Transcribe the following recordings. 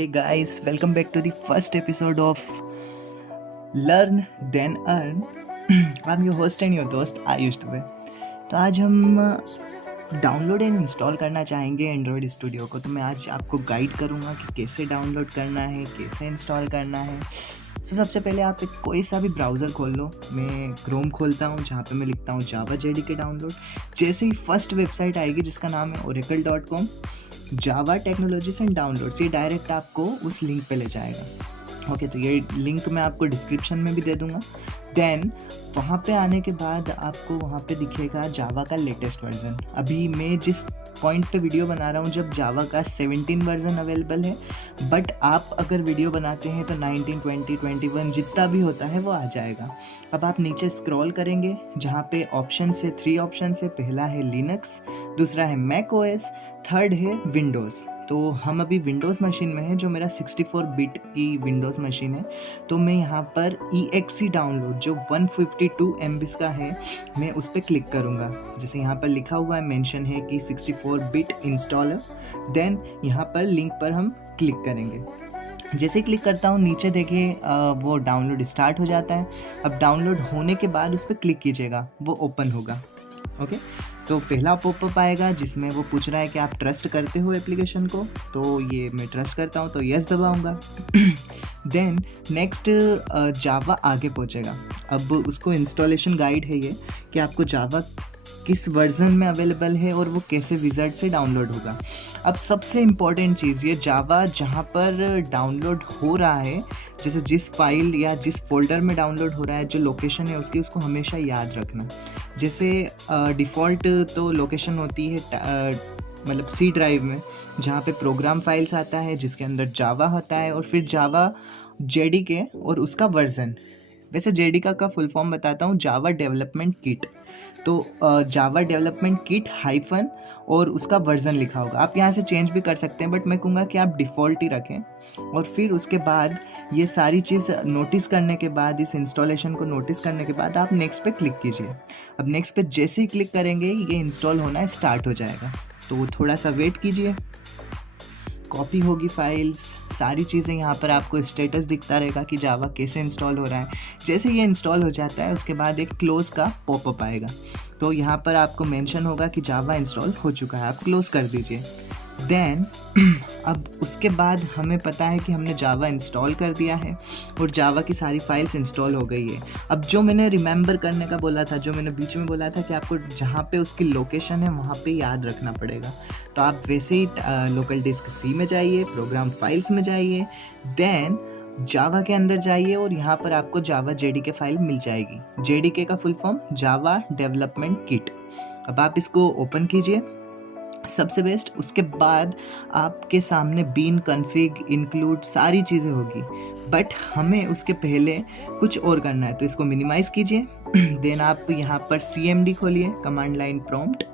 Hey guys, welcome back to the first episode of Learn Then Earn. I'm your host and your दोस्त आयुष दुबे। तो आज हम download and install करना चाहेंगे Android studio को। तो मैं आज आपको गाइड करूँगा कि कैसे डाउनलोड करना है, कैसे इंस्टॉल करना है। सबसे पहले आप कोई सा भी ब्राउज़र खोल लो। मैं क्रोम खोलता हूँ जहाँ पे मैं लिखता हूँ जावा JDK डाउनलोड। जैसे ही फर्स्ट वेबसाइट आएगी जिसका नाम है oracle.com Java technologies and downloads, ये डायरेक्ट आपको उस लिंक पे ले जाएगा। ओके, तो ये लिंक मैं आपको डिस्क्रिप्शन में भी दे दूंगा। देन वहाँ पे आने के बाद आपको वहाँ पे दिखेगा जावा का लेटेस्ट वर्जन। अभी मैं जिस पॉइंट पे वीडियो बना रहा हूँ जब जावा का 17 वर्जन अवेलेबल है, बट आप अगर वीडियो बनाते हैं तो 19, 20, 21 जितना भी होता है वो आ जाएगा। अब आप नीचे स्क्रॉल करेंगे जहाँ पे ऑप्शन है, 3 ऑप्शन है। पहला है लिनक्स, दूसरा है मैक OS, थर्ड है विंडोज़। तो हम अभी विंडोज़ मशीन में है, जो मेरा 64 बिट की विंडोज़ मशीन है। तो मैं यहाँ पर EXE डाउनलोड जो 152 MB का है, मैं उस पर क्लिक करूँगा। जैसे यहाँ पर लिखा हुआ है, मेंशन है कि 64 बिट इंस्टॉलर। देन यहाँ पर लिंक पर हम क्लिक करेंगे। जैसे ही क्लिक करता हूँ नीचे देखिए वो डाउनलोड स्टार्ट हो जाता है। अब डाउनलोड होने के बाद उस पर क्लिक कीजिएगा, वो ओपन होगा। ओके, तो पहला पॉपअप आएगा जिसमें वो पूछ रहा है कि आप ट्रस्ट करते हो एप्लीकेशन को। तो ये मैं ट्रस्ट करता हूँ, तो यस दबाऊँगा। देन नेक्स्ट जावा आगे पहुँचेगा। अब उसको इंस्टॉलेशन गाइड है ये कि आपको जावा किस वर्जन में अवेलेबल है और वो कैसे विज़ार्ड से डाउनलोड होगा। अब सबसे इम्पॉर्टेंट चीज़, ये जावा जहाँ पर डाउनलोड हो रहा है, जैसे जिस फाइल या जिस फोल्डर में डाउनलोड हो रहा है, जो लोकेशन है उसकी, उसको हमेशा याद रखना। जैसे डिफ़ॉल्ट तो लोकेशन होती है मतलब C ड्राइव में, जहाँ पे प्रोग्राम फाइल्स आता है जिसके अंदर जावा होता है, और फिर जावा JDK और उसका वर्जन। वैसे JDK का फुल फॉर्म बताता हूँ, जावा डेवलपमेंट किट। तो जावा डेवलपमेंट किट हाइफन और उसका वर्जन लिखा होगा। आप यहाँ से चेंज भी कर सकते हैं, बट मैं कहूँगा कि आप डिफ़ॉल्ट ही रखें। और फिर उसके बाद ये सारी चीज़ नोटिस करने के बाद, इस इंस्टॉलेशन को नोटिस करने के बाद आप नेक्स्ट पे क्लिक कीजिए। अब नेक्स्ट पे जैसे ही क्लिक करेंगे ये इंस्टॉल होना स्टार्ट हो जाएगा। तो थोड़ा सा वेट कीजिए, कॉपी होगी फाइल्स, सारी चीज़ें यहाँ पर आपको स्टेटस दिखता रहेगा कि जावा कैसे इंस्टॉल हो रहा है। जैसे ये इंस्टॉल हो जाता है उसके बाद एक क्लोज़ का पॉपअप आएगा। तो यहाँ पर आपको मेंशन होगा कि जावा इंस्टॉल हो चुका है, आप क्लोज़ कर दीजिए। देन अब उसके बाद हमें पता है कि हमने जावा इंस्टॉल कर दिया है और जावा की सारी फाइल्स इंस्टॉल हो गई है। अब जो मैंने रिमेंबर करने का बोला था, जो मैंने बीच में बोला था कि आपको जहाँ पे उसकी लोकेशन है वहाँ पे याद रखना पड़ेगा, तो आप वैसे ही लोकल डिस्क C में जाइए, प्रोग्राम फाइल्स में जाइए, देन जावा के अंदर जाइए और यहाँ पर आपको जावा JDK फाइल मिल जाएगी। JDK का full form Java development kit. अब आप इसको ओपन कीजिए, सबसे बेस्ट। उसके बाद आपके सामने बीन, कॉन्फ़िग, इंक्लूड सारी चीज़ें होगी, बट हमें उसके पहले कुछ और करना है। तो इसको मिनिमाइज़ कीजिए। देन आप यहाँ पर CMD खोलिए, कमांड लाइन प्रॉम्प्ट।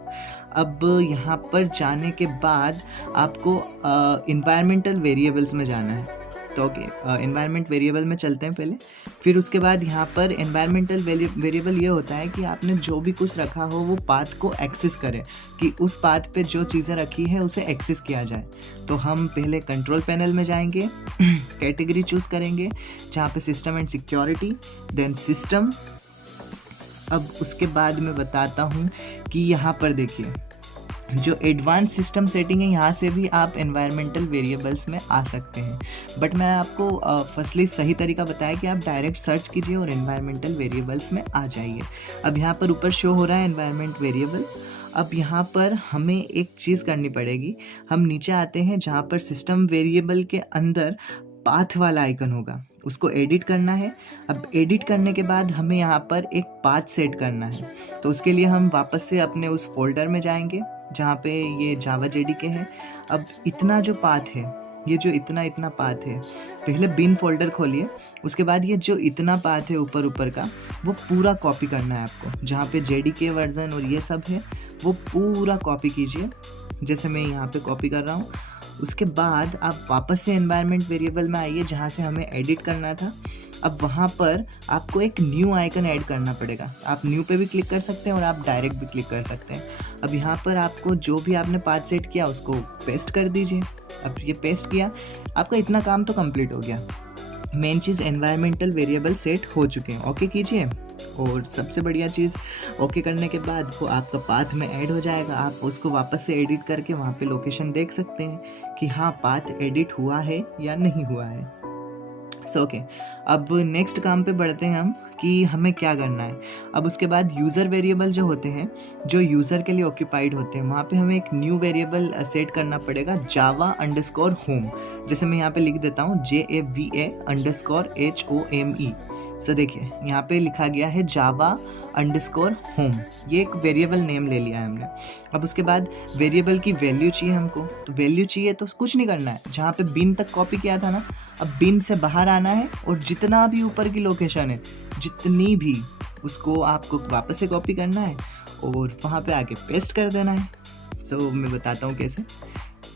अब यहाँ पर जाने के बाद आपको इन्वायरमेंटल वेरिएबल्स में जाना है। तो ओके, एनवायरनमेंट वेरिएबल में चलते हैं पहले। फिर उसके बाद यहाँ पर एनवायरमेंटल वेरिएबल ये होता है कि आपने जो भी कुछ रखा हो वो पाथ को एक्सेस करे, कि उस पाथ पे जो चीज़ें रखी है उसे एक्सेस किया जाए। तो हम पहले कंट्रोल पैनल में जाएंगे, कैटेगरी चूज़ करेंगे जहाँ पे system and security, then system. अब उसके बाद मैं बताता हूँ कि यहाँ पर देखिए जो एडवांस सिस्टम सेटिंग है, यहाँ से भी आप एनवायरमेंटल वेरिएबल्स में आ सकते हैं। बट मैं आपको फर्स्टली सही तरीका बताया कि आप डायरेक्ट सर्च कीजिए और एनवायरमेंटल वेरिएबल्स में आ जाइए। अब यहाँ पर ऊपर शो हो रहा है एनवायरमेंट वेरिएबल। अब यहाँ पर हमें एक चीज़ करनी पड़ेगी, हम नीचे आते हैं जहाँ पर सिस्टम वेरिएबल के अंदर पाथ वाला आइकन होगा, उसको एडिट करना है। अब एडिट करने के बाद हमें यहाँ पर एक पाथ सेट करना है। तो उसके लिए हम वापस से अपने उस फोल्डर में जाएंगे जहाँ पे ये जावा JDK है। अब इतना जो पाथ है, ये जो इतना पाथ है, पहले बिन फोल्डर खोलिए। उसके बाद ये जो इतना पाथ है ऊपर ऊपर का, वो पूरा कॉपी करना है आपको। जहाँ पे JDK वर्जन और ये सब है वो पूरा कॉपी कीजिए, जैसे मैं यहाँ पे कॉपी कर रहा हूँ। उसके बाद आप वापस से एनवायरनमेंट वेरिएबल में आइए जहाँ से हमें एडिट करना था। अब वहाँ पर आपको एक न्यू आइकन ऐड करना पड़ेगा। आप न्यू पे भी क्लिक कर सकते हैं और आप डायरेक्ट भी क्लिक कर सकते हैं। अब यहाँ पर आपको जो भी आपने पाथ सेट किया उसको पेस्ट कर दीजिए। अब ये पेस्ट किया, आपका इतना काम तो कंप्लीट हो गया। मेन चीज़ एनवायरमेंटल वेरिएबल सेट हो चुके हैं, ओके कीजिए। और सबसे बढ़िया चीज़, ओके करने के बाद वो आपका पाथ में ऐड हो जाएगा। आप उसको वापस से एडिट करके वहाँ पे लोकेशन देख सकते हैं कि हाँ पाथ एडिट हुआ है या नहीं हुआ है। ओके, अब नेक्स्ट काम पे बढ़ते हैं हम कि हमें क्या करना है। अब उसके बाद यूज़र वेरिएबल जो होते हैं, जो यूज़र के लिए ऑक्यूपाइड होते हैं, वहाँ पे हमें एक न्यू वेरिएबल सेट करना पड़ेगा, java_home। जैसे मैं यहाँ पे लिख देता हूँ JAVA_HOME। सो देखिए यहाँ पे लिखा गया है java_home, ये एक वेरिएबल नेम ले लिया है हमने। अब उसके बाद वेरिएबल की वैल्यू चाहिए हमको, तो वैल्यू चाहिए तो कुछ नहीं करना है, जहाँ पे बिन तक कॉपी किया था ना, अब बिन से बाहर आना है और जितना भी ऊपर की लोकेशन है, जितनी भी, उसको आपको वापस से कॉपी करना है और वहाँ पे आके पेस्ट कर देना है। सो मैं बताता हूँ कैसे।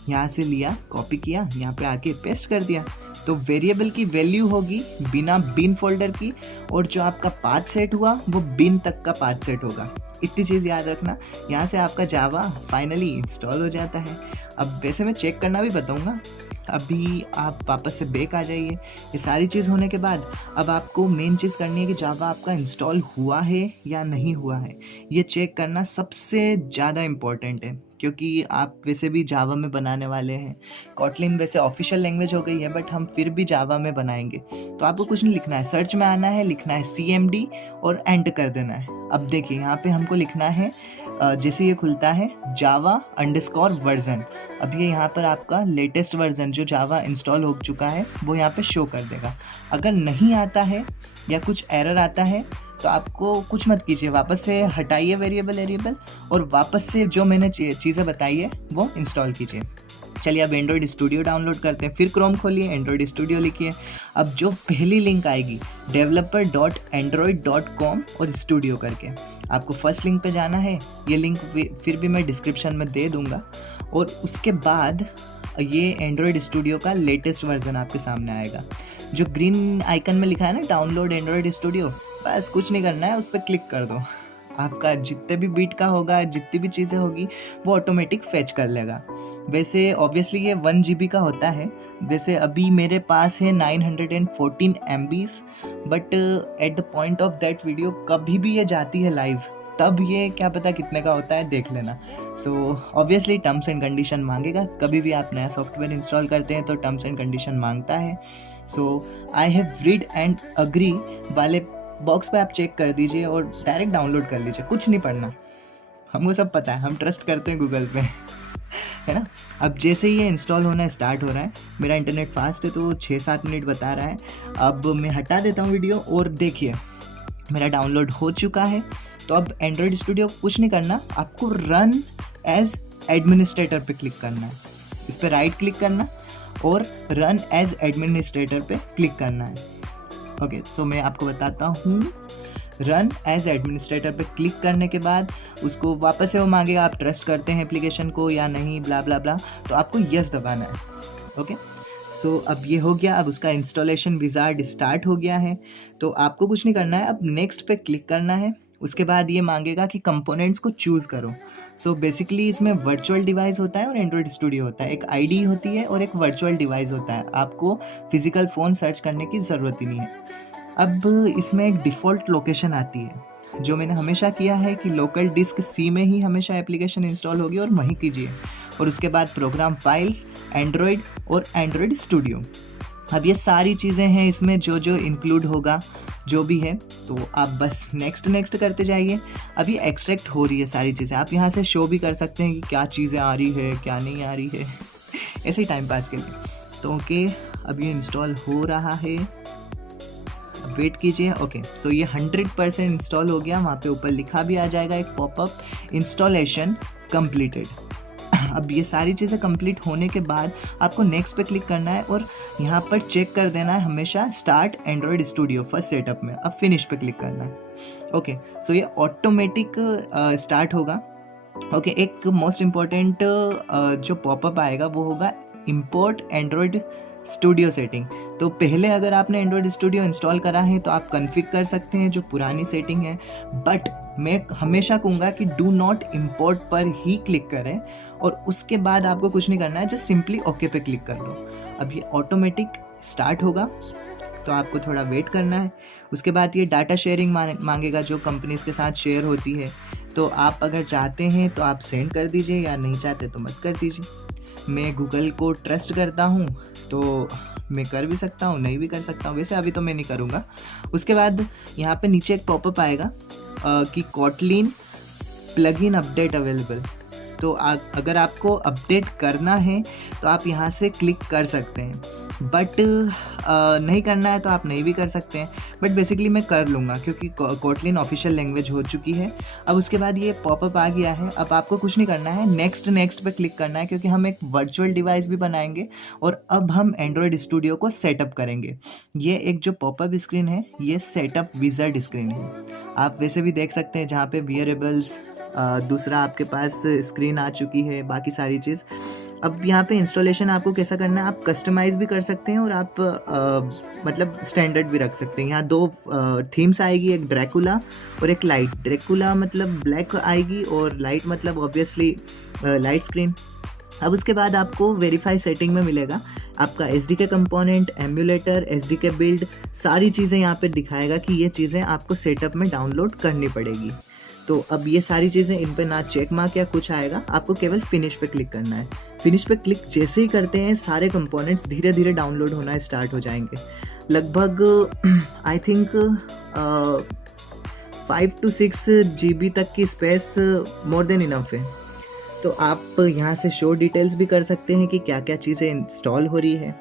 यहाँ से लिया, कॉपी किया, यहाँ पे आके पेस्ट कर दिया, तो वेरिएबल की वैल्यू होगी बिना बिन फोल्डर की, और जो आपका पाथ सेट हुआ वो बिन तक का पाथ सेट होगा। इतनी चीज़ याद रखना। यहाँ से आपका जावा फाइनली इंस्टॉल हो जाता है। अब वैसे मैं चेक करना भी बताऊँगा, अभी आप वापस से बैक आ जाइए। ये सारी चीज़ होने के बाद अब आपको मेन चीज़ करनी है कि जावा आपका इंस्टॉल हुआ है या नहीं हुआ है, ये चेक करना सबसे ज़्यादा इम्पॉर्टेंट है, क्योंकि आप वैसे भी जावा में बनाने वाले हैं। कॉटलिन वैसे ऑफिशियल लैंग्वेज हो गई है, बट हम फिर भी जावा में बनाएंगे। तो आपको कुछ नहीं लिखना है, सर्च में आना है, लिखना है CMD और एंटर कर देना है। अब देखिए यहाँ पे हमको लिखना है, जैसे ये खुलता है java_version, अब ये यहाँ पर आपका लेटेस्ट वर्जन जो जावा इंस्टॉल हो चुका है वो यहाँ पे शो कर देगा। अगर नहीं आता है या कुछ एरर आता है तो आपको कुछ मत कीजिए, वापस से हटाइए वेरिएबल और वापस से जो मैंने चीज़ें बताई है वो इंस्टॉल कीजिए। चलिए अब एंड्रॉयड स्टूडियो डाउनलोड करते हैं। फिर क्रोम खोलिए, एंड्रॉयड स्टूडियो लिखिए। अब जो पहली लिंक आएगी developer.android.com और स्टूडियो करके, आपको फर्स्ट लिंक पे जाना है। ये लिंक फिर भी मैं डिस्क्रिप्शन में दे दूंगा। और उसके बाद ये एंड्रॉयड स्टूडियो का लेटेस्ट वर्जन आपके सामने आएगा, जो ग्रीन आइकन में लिखा है ना डाउनलोड एंड्रॉयड स्टूडियो, बस कुछ नहीं करना है, उस पर क्लिक कर दो। आपका जितने भी बीट का होगा, जितनी भी चीज़ें होगी वो ऑटोमेटिक फैच कर लेगा। वैसे ऑब्वियसली ये 1 GB का होता है। वैसे अभी मेरे पास है 914 MBs, but at the point of that video कभी भी ये जाती है लाइव, तब ये क्या पता कितने का होता है, देख लेना। So obviously terms and condition मांगेगा, कभी भी आप नया सॉफ्टवेयर इंस्टॉल करते हैं तो टर्म्स एंड कंडीशन मांगता है। So I have read and agree वाले बॉक्स पे आप चेक कर दीजिए और डायरेक्ट डाउनलोड कर लीजिए, कुछ नहीं पढ़ना, हमको सब पता है, हम ट्रस्ट करते हैं गूगल पे, है ना। अब जैसे ही ये इंस्टॉल होना स्टार्ट हो रहा है, मेरा इंटरनेट फास्ट है तो 6-7 मिनट बता रहा है। अब मैं हटा देता हूँ वीडियो और देखिए मेरा डाउनलोड हो चुका है। तो अब एंड्रॉयड स्टूडियो कुछ नहीं करना, आपको रन एज एडमिनिस्ट्रेटर पे क्लिक करना है। इस पर राइट क्लिक करना और रन एज एडमिनिस्ट्रेटर पे क्लिक करना है। ओके, सो मैं आपको बताता हूँ। रन एज एडमिनिस्ट्रेटर पे क्लिक करने के बाद उसको वापस से वो मांगेगा आप ट्रस्ट करते हैं एप्लीकेशन को या नहीं, ब्ला ब्ला ब्ला, तो आपको यस दबाना है। ओके, सो अब ये हो गया। अब उसका इंस्टॉलेशन विजार्ड स्टार्ट हो गया है, तो आपको कुछ नहीं करना है, अब नेक्स्ट पे क्लिक करना है। उसके बाद ये मांगेगा कि कंपोनेंट्स को चूज़ करो। सो बेसिकली इसमें वर्चुअल डिवाइस होता है और एंड्रॉयड स्टूडियो होता है, एक आईडी होती है और एक वर्चुअल डिवाइस होता है। आपको फिजिकल फ़ोन सर्च करने की ज़रूरत ही नहीं है। अब इसमें एक डिफ़ॉल्ट लोकेशन आती है, जो मैंने हमेशा किया है कि लोकल डिस्क C में ही हमेशा एप्लीकेशन इंस्टॉल होगी और वहीं कीजिए। और उसके बाद प्रोग्राम फाइल्स, एंड्रॉयड और एंड्रॉयड स्टूडियो। अब ये सारी चीज़ें हैं इसमें, जो जो इंक्लूड होगा जो भी है, तो आप बस नेक्स्ट करते जाइए। अभी एक्सट्रैक्ट हो रही है सारी चीज़ें, आप यहाँ से शो भी कर सकते हैं कि क्या चीज़ें आ रही है क्या नहीं आ रही है ऐसे ही टाइम पास के लिए। तो ओके, अब ये इंस्टॉल हो रहा है, वेट कीजिए। ओके, सो ये 100% इंस्टॉल हो गया। वहाँ पे ऊपर लिखा भी आ जाएगा एक पॉपअप, इंस्टॉलेशन कंप्लीटेड। अब ये सारी चीज़ें कंप्लीट होने के बाद आपको नेक्स्ट पे क्लिक करना है और यहाँ पर चेक कर देना है हमेशा start Android studio first setup में। अब फिनिश पे क्लिक करना है। ओके, सो ये ऑटोमेटिक स्टार्ट होगा। ओके, एक मोस्ट इम्पॉर्टेंट जो पॉपअप आएगा वो होगा इंपोर्ट एंड्रॉयड स्टूडियो सेटिंग। तो पहले अगर आपने एंड्रॉयड स्टूडियो इंस्टॉल करा है तो आप कन्फिग कर सकते हैं जो पुरानी सेटिंग है, बट मैं हमेशा कहूँगा कि डू नॉट इम्पोर्ट पर ही क्लिक करें और उसके बाद आपको कुछ नहीं करना है, जस्ट सिंपली ओके पे क्लिक कर लो। अब ये ऑटोमेटिक स्टार्ट होगा, तो आपको थोड़ा वेट करना है। उसके बाद ये डाटा शेयरिंग मांगेगा जो कंपनीज़ के साथ शेयर होती है, तो आप अगर चाहते हैं तो आप सेंड कर दीजिए, या नहीं चाहते तो मत कर दीजिए। मैं गूगल को ट्रस्ट करता हूँ तो मैं कर भी सकता हूँ, नहीं भी कर सकता हूँ, वैसे अभी तो मैं नहीं करूँगा। उसके बाद यहाँ पे नीचे एक पॉपअप आएगा कि कॉटलिन प्लगइन अपडेट अवेलेबल। तो अगर आपको अपडेट करना है तो आप यहाँ से क्लिक कर सकते हैं, बट नहीं करना है तो आप नहीं भी कर सकते हैं। बट बेसिकली मैं कर लूँगा क्योंकि कोटलिन ऑफिशियल लैंग्वेज हो चुकी है। अब उसके बाद ये पॉपअप आ गया है। अब आपको कुछ नहीं करना है, नेक्स्ट पे क्लिक करना है, क्योंकि हम एक वर्चुअल डिवाइस भी बनाएंगे और अब हम एंड्रॉयड स्टूडियो को सेटअप करेंगे। ये एक जो पॉपअप स्क्रीन है ये सेटअप विज़ार्ड स्क्रीन है, आप वैसे भी देख सकते हैं, जहाँ पे वियरेबल्स, दूसरा आपके पास स्क्रीन आ चुकी है, बाकी सारी चीज़। अब यहाँ पे इंस्टॉलेशन आपको कैसा करना है, आप कस्टमाइज़ भी कर सकते हैं और आप मतलब स्टैंडर्ड भी रख सकते हैं। यहाँ दो थीम्स आएगी, एक ड्रैकुला और एक लाइट। ड्रैकुला मतलब ब्लैक आएगी और लाइट मतलब ऑब्वियसली लाइट स्क्रीन। अब उसके बाद आपको वेरीफाई सेटिंग में मिलेगा आपका SDK component, emulator, SDK build, सारी चीज़ें यहाँ पे दिखाएगा कि ये चीज़ें आपको सेटअप में डाउनलोड करनी पड़ेगी। तो अब ये सारी चीज़ें, इन पे ना चेक मार्क या कुछ आएगा, आपको केवल फिनिश पे क्लिक करना है। फिनिश पे क्लिक जैसे ही करते हैं सारे कंपोनेंट्स धीरे धीरे डाउनलोड होना स्टार्ट हो जाएंगे। लगभग आई थिंक 5 to 6 GB तक की स्पेस मोर देन इनफ है। तो आप यहाँ से शो डिटेल्स भी कर सकते हैं कि क्या क्या चीज़ें इंस्टॉल हो रही है।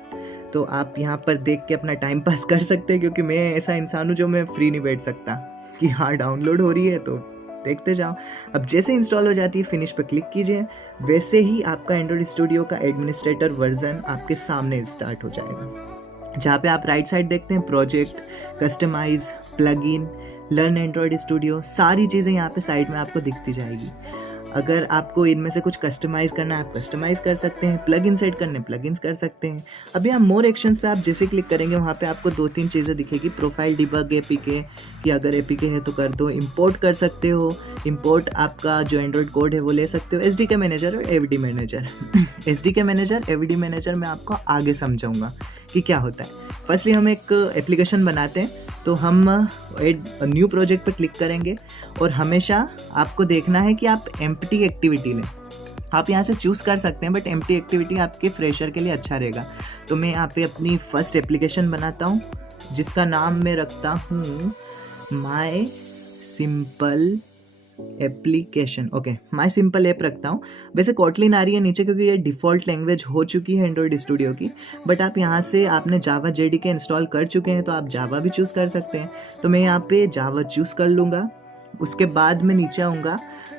तो आप यहाँ पर देख के अपना टाइम पास कर सकते हैं, क्योंकि मैं ऐसा इंसान हूँ जो मैं फ्री नहीं बैठ सकता कि हाँ डाउनलोड हो रही है तो देखते जाओ। अब जैसे इंस्टॉल हो जाती है फिनिश पर क्लिक कीजिए, वैसे ही आपका एंड्रॉयड स्टूडियो का एडमिनिस्ट्रेटर वर्जन आपके सामने स्टार्ट हो जाएगा। जहाँ पे आप राइट साइड देखते हैं project, customise, plugin, learn Android studio, सारी चीज़ें यहाँ पे साइड में आपको दिखती जाएगी। अगर आपको इनमें से कुछ कस्टमाइज़ करना है आप कस्टमाइज़ कर सकते हैं, प्लगइन सेट करने प्लगइन्स कर सकते हैं। अब यहाँ मोर एक्शंस पे आप जैसे क्लिक करेंगे वहाँ पे आपको 2-3 चीज़ें दिखेगी। प्रोफाइल डिबग APK, कि अगर APK है तो कर दो। इंपोर्ट कर सकते हो, इंपोर्ट आपका जो एंड्रॉयड कोड है वो ले सकते हो। SDK मैनेजर और AVD manager SDK manager, AVD manager मैं आपको आगे समझाऊँगा कि क्या होता है। फर्स्टली हम एक एप्लीकेशन बनाते हैं, तो हम एड न्यू प्रोजेक्ट पे क्लिक करेंगे और हमेशा आपको देखना है कि आप एम्प्टी एक्टिविटी लें। आप यहाँ से चूज़ कर सकते हैं, बट एम्प्टी एक्टिविटी आपके फ्रेशर के लिए अच्छा रहेगा। तो मैं यहाँ पे अपनी फर्स्ट एप्लीकेशन बनाता हूँ, जिसका नाम मैं रखता हूँ my simple application. Okay, my simple app रखता हूँ। वैसे कॉटलिन आ रही है नीचे क्योंकि ये डिफ़ॉल्ट लैंग्वेज हो चुकी है एंड्रॉयड स्टूडियो की, बट आप यहाँ से आपने जावा JDK इंस्टॉल कर चुके हैं तो आप जावा भी चूज़ कर सकते हैं। तो मैं यहाँ पे जावा चूज़ कर लूँगा। उसके बाद मैं नीचे आऊँगा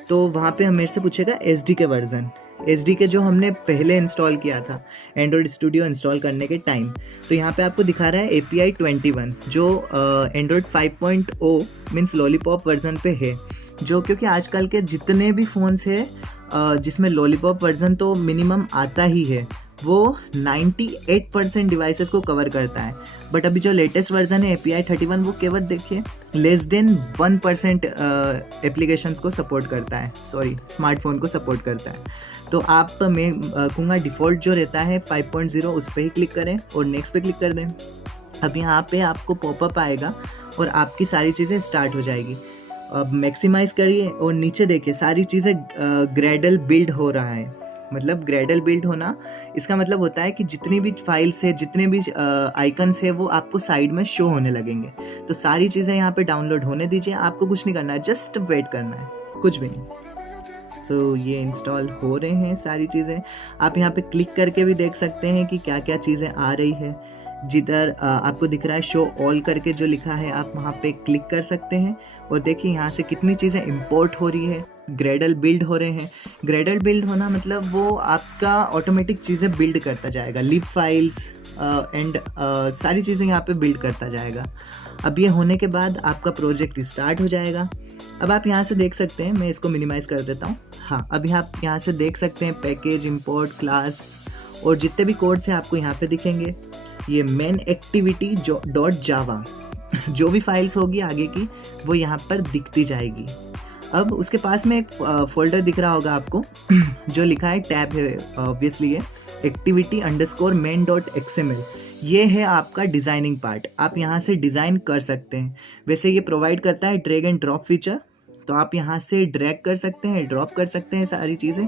तो वहाँ पे मेरे से पूछेगा SDK वर्जन, SDK जो हमने पहले इंस्टॉल किया था एंड्रॉयड स्टूडियो इंस्टॉल करने के टाइम। तो यहाँ पे आपको दिखा रहा है API 21 जो एंड्रॉयड 5.0 मीन्स लॉलीपॉप वर्जन पे है, जो क्योंकि आजकल के जितने भी फ़ोन्स है जिसमें लॉलीपॉप वर्जन तो मिनिमम आता ही है, वो 98% डिवाइसेस को कवर करता है। बट अभी जो लेटेस्ट वर्जन है API 31 वो केवल देखिए लेस देन 1% एप्लीकेशंस को सपोर्ट करता है, सॉरी स्मार्टफोन को सपोर्ट करता है। तो आप मैं कहूँगा डिफ़ॉल्ट जो रहता है 5.0 उस पर ही क्लिक करें और नेक्स्ट पे क्लिक कर दें। अब यहाँ पे आपको पॉपअप आएगा और आपकी सारी चीज़ें स्टार्ट हो जाएगी। अब मैक्सिमाइज़ करिए और नीचे देखिए सारी चीज़ें ग्रेडल बिल्ड हो रहा है। मतलब ग्रेडल बिल्ड होना इसका मतलब होता है कि जितनी भी फाइल्स है, जितने भी आइकन्स है वो आपको साइड में शो होने लगेंगे। तो सारी चीज़ें यहाँ पे डाउनलोड होने दीजिए, आपको कुछ नहीं करना है, जस्ट वेट करना है, कुछ भी नहीं। सो ये इंस्टॉल हो रहे हैं सारी चीज़ें। आप यहाँ पे क्लिक करके भी देख सकते हैं कि क्या क्या चीज़ें आ रही है। जिधर आपको दिख रहा है शो ऑल करके जो लिखा है आप वहाँ पे क्लिक कर सकते हैं और देखिए यहाँ से कितनी चीज़ें इंपोर्ट हो रही है, ग्रेडल बिल्ड हो रहे हैं। ग्रेडल बिल्ड होना मतलब वो आपका ऑटोमेटिक चीज़ें बिल्ड करता जाएगा, लिब फाइल्स एंड सारी चीज़ें यहाँ पे बिल्ड करता जाएगा। अब ये होने के बाद आपका प्रोजेक्ट स्टार्ट हो जाएगा। अब आप यहाँ से देख सकते हैं, मैं इसको मिनिमाइज़ कर देता हूँ। हाँ, अभी आप यहाँ से देख सकते हैं पैकेज, इंपोर्ट, क्लास और जितने भी कोड्स हैं आपको यहाँ पे दिखेंगे। ये मेन एक्टिविटी .java जो भी फाइल्स होगी आगे की वो यहाँ पर दिखती जाएगी। अब उसके पास में एक फोल्डर दिख रहा होगा आपको जो लिखा है टैब है, ऑब्वियसली ये activity_main.xml। ये है आपका डिज़ाइनिंग पार्ट। आप यहाँ से डिज़ाइन कर सकते हैं। वैसे ये प्रोवाइड करता है ड्रैग एंड ड्रॉप फीचर, तो आप यहाँ से ड्रैग कर सकते हैं, ड्रॉप कर सकते हैं सारी चीज़ें।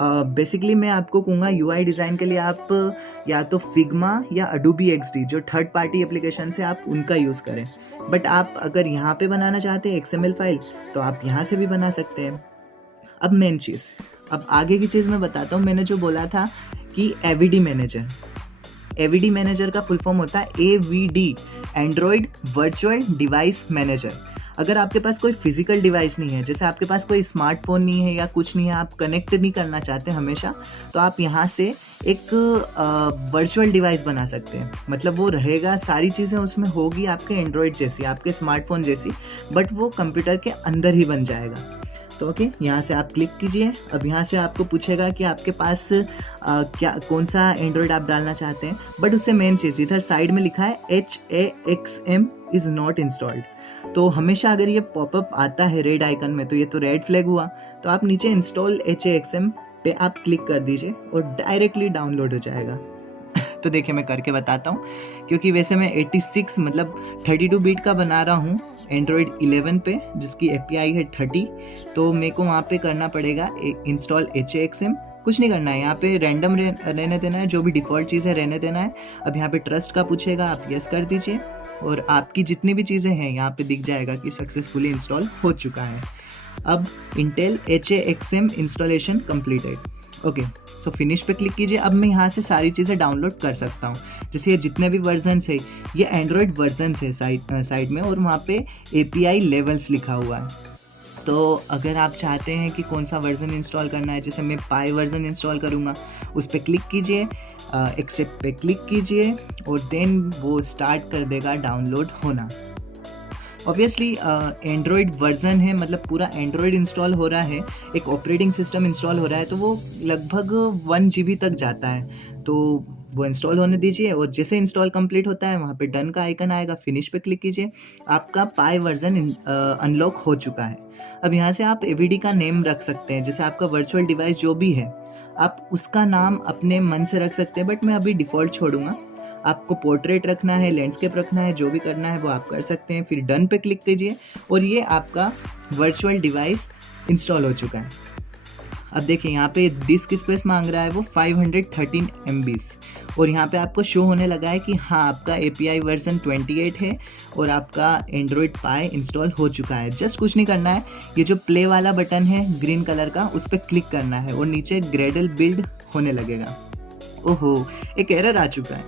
बेसिकली मैं आपको कहूँगा UI डिज़ाइन के लिए आप या तो फिग्मा या अडोबी XD जो थर्ड पार्टी एप्लीकेशन से आप उनका यूज़ करें। बट आप अगर यहाँ पे बनाना चाहते हैं XML फाइल तो आप यहाँ से भी बना सकते हैं। अब मेन चीज़, अब आगे की चीज़ मैं बताता हूँ। मैंने जो बोला था कि AVD मैनेजर, AVD मैनेजर का फुल फॉर्म होता है AVD, Android virtual device manager. अगर आपके पास कोई फिजिकल डिवाइस नहीं है, जैसे आपके पास कोई स्मार्टफोन नहीं है या कुछ नहीं है, आप कनेक्ट नहीं करना चाहते हमेशा, तो आप यहाँ से एक वर्चुअल डिवाइस बना सकते हैं। मतलब वो रहेगा, सारी चीज़ें उसमें होगी आपके एंड्रॉयड जैसी, आपके स्मार्टफोन जैसी, बट वो कंप्यूटर के अंदर ही बन जाएगा। तो ओके, यहाँ से आप क्लिक कीजिए। अब यहाँ से आपको पूछेगा कि आपके पास क्या कौन सा एंड्रॉयड आप डालना चाहते हैं, बट उससे मेन चीज़ इधर साइड में लिखा है HAXM इज़ नॉट इंस्टॉल्ड। तो हमेशा अगर ये पॉपअप आता है रेड आइकन में तो ये तो रेड फ्लैग हुआ। तो आप नीचे इंस्टॉल HAXM पे आप क्लिक कर दीजिए और डायरेक्टली डाउनलोड हो जाएगा। तो देखिए मैं करके बताता हूँ, क्योंकि वैसे मैं 86 मतलब 32 बिट का बना रहा हूँ एंड्रॉयड 11 पे, जिसकी API है 30। तो मेरे को वहाँ पे करना पड़ेगा इंस्टॉल HAXM। कुछ नहीं करना है, यहाँ पे रैंडम रहने देना है, जो भी डिफ़ॉल्ट चीज़ है रहने देना है। अब यहाँ पे ट्रस्ट का पूछेगा, आप यस कर दीजिए और आपकी जितनी भी चीज़ें हैं यहाँ पे दिख जाएगा कि सक्सेसफुली इंस्टॉल हो चुका है। अब Intel HAXM installation completed. Okay, सो फिनिश पे क्लिक कीजिए। अब मैं यहाँ से सारी चीज़ें डाउनलोड कर सकता हूँ। जैसे ये जितने भी वर्जन्स है, ये एंड्रॉयड वर्जन है साइड में, और वहाँ पे API लेवल्स लिखा हुआ है। तो अगर आप चाहते हैं कि कौन सा वर्जन इंस्टॉल करना है, जैसे मैं पाई वर्जन इंस्टॉल करूँगा, उस पर क्लिक कीजिए, एक्सेप्ट पे क्लिक कीजिए और देन वो स्टार्ट कर देगा डाउनलोड होना। ऑब्वियसली एंड्रॉयड वर्जन है, मतलब पूरा एंड्रॉयड इंस्टॉल हो रहा है, एक ऑपरेटिंग सिस्टम इंस्टॉल हो रहा है, तो वो लगभग 1 GB तक जाता है। तो वो इंस्टॉल होने दीजिए और जैसे इंस्टॉल कंप्लीट होता है वहाँ पे डन का आइकन आएगा, फिनिश पे क्लिक कीजिए, आपका पाई वर्जन अनलॉक हो चुका है। अब यहाँ से आप AVD का नेम रख सकते हैं, जैसे आपका वर्चुअल डिवाइस जो भी है आप उसका नाम अपने मन से रख सकते हैं, बट मैं अभी डिफ़ॉल्ट छोड़ूंगा। आपको पोर्ट्रेट रखना है, लैंडस्केप रखना है, जो भी करना है वो आप कर सकते हैं। फिर डन पे क्लिक कीजिए और ये आपका वर्चुअल डिवाइस इंस्टॉल हो चुका है। अब देखिए यहाँ पे डिस्क स्पेस मांग रहा है वो 513 MB, और यहाँ पे आपको शो होने लगा है कि हाँ आपका API वर्जन 28 है और आपका एंड्रॉयड पाई इंस्टॉल हो चुका है। जस्ट कुछ नहीं करना है, ये जो प्ले वाला बटन है ग्रीन कलर का, उस पर क्लिक करना है और नीचे ग्रेडल बिल्ड होने लगेगा। ओहो, एक एरर आ चुका है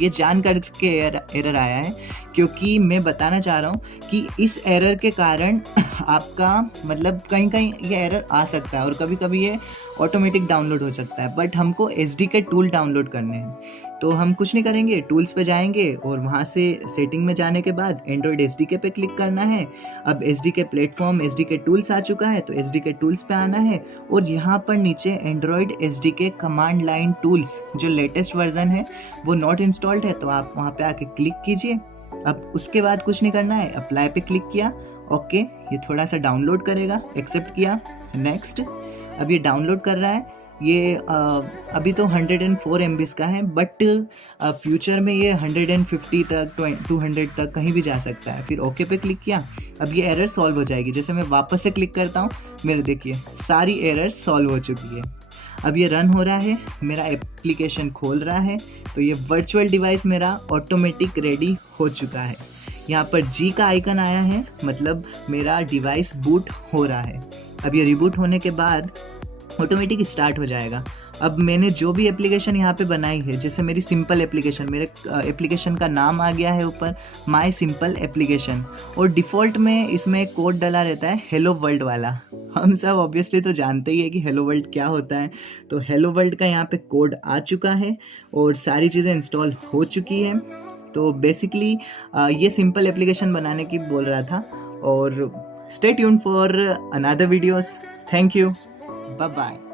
ये जान कर के एरर आया है, क्योंकि मैं बताना चाह रहा हूँ कि इस एरर के कारण आपका मतलब कहीं कहीं ये एरर आ सकता है और कभी कभी ये ऑटोमेटिक डाउनलोड हो सकता है, बट हमको SDK टूल डाउनलोड करने हैं। तो हम कुछ नहीं करेंगे, टूल्स पे जाएंगे और वहाँ से सेटिंग में जाने के बाद एंड्रॉयड SDK पे क्लिक करना है। अब SDK प्लेटफॉर्म SDK टूल्स आ चुका है, तो SDK टूल्स पे आना है और यहाँ पर नीचे Android SDK command line tools जो लेटेस्ट वर्जन है वो नॉट इंस्टॉल्ड है, तो आप वहाँ पे आके क्लिक कीजिए। अब उसके बाद कुछ नहीं करना है, अप्लाई पे क्लिक किया, ओके, ये थोड़ा सा डाउनलोड करेगा, एक्सेप्ट किया, नेक्स्ट। अब ये डाउनलोड कर रहा है। ये अभी तो 104 MB का है, बट फ्यूचर में ये 150 तक 200 तक कहीं भी जा सकता है। फिर ओके पे क्लिक किया। अब ये एरर सॉल्व हो जाएगी। जैसे मैं वापस से क्लिक करता हूँ, मेरे देखिए सारी एरर सॉल्व हो चुकी है। अब ये रन हो रहा है, मेरा एप्लीकेशन खोल रहा है, तो ये वर्चुअल डिवाइस मेरा ऑटोमेटिक रेडी हो चुका है। यहाँ पर G का आइकन आया है, मतलब मेरा डिवाइस बूट हो रहा है। अब ये रिबूट होने के बाद ऑटोमेटिक स्टार्ट हो जाएगा। अब मैंने जो भी एप्लीकेशन यहाँ पे बनाई है, जैसे मेरी सिंपल एप्लीकेशन, मेरे एप्लीकेशन का नाम आ गया है ऊपर माई सिंपल एप्लीकेशन, और डिफ़ॉल्ट में इसमें एक कोड डला रहता है हेलो वर्ल्ड वाला। हम सब ऑब्वियसली तो जानते ही है कि हेलो वर्ल्ड क्या होता है। तो हेलो वर्ल्ड का यहाँ पे कोड आ चुका है और सारी चीज़ें इंस्टॉल हो चुकी है। तो बेसिकली ये सिंपल एप्लीकेशन बनाने की बोल रहा था। और stay tuned for another videos. Thank you, bye bye.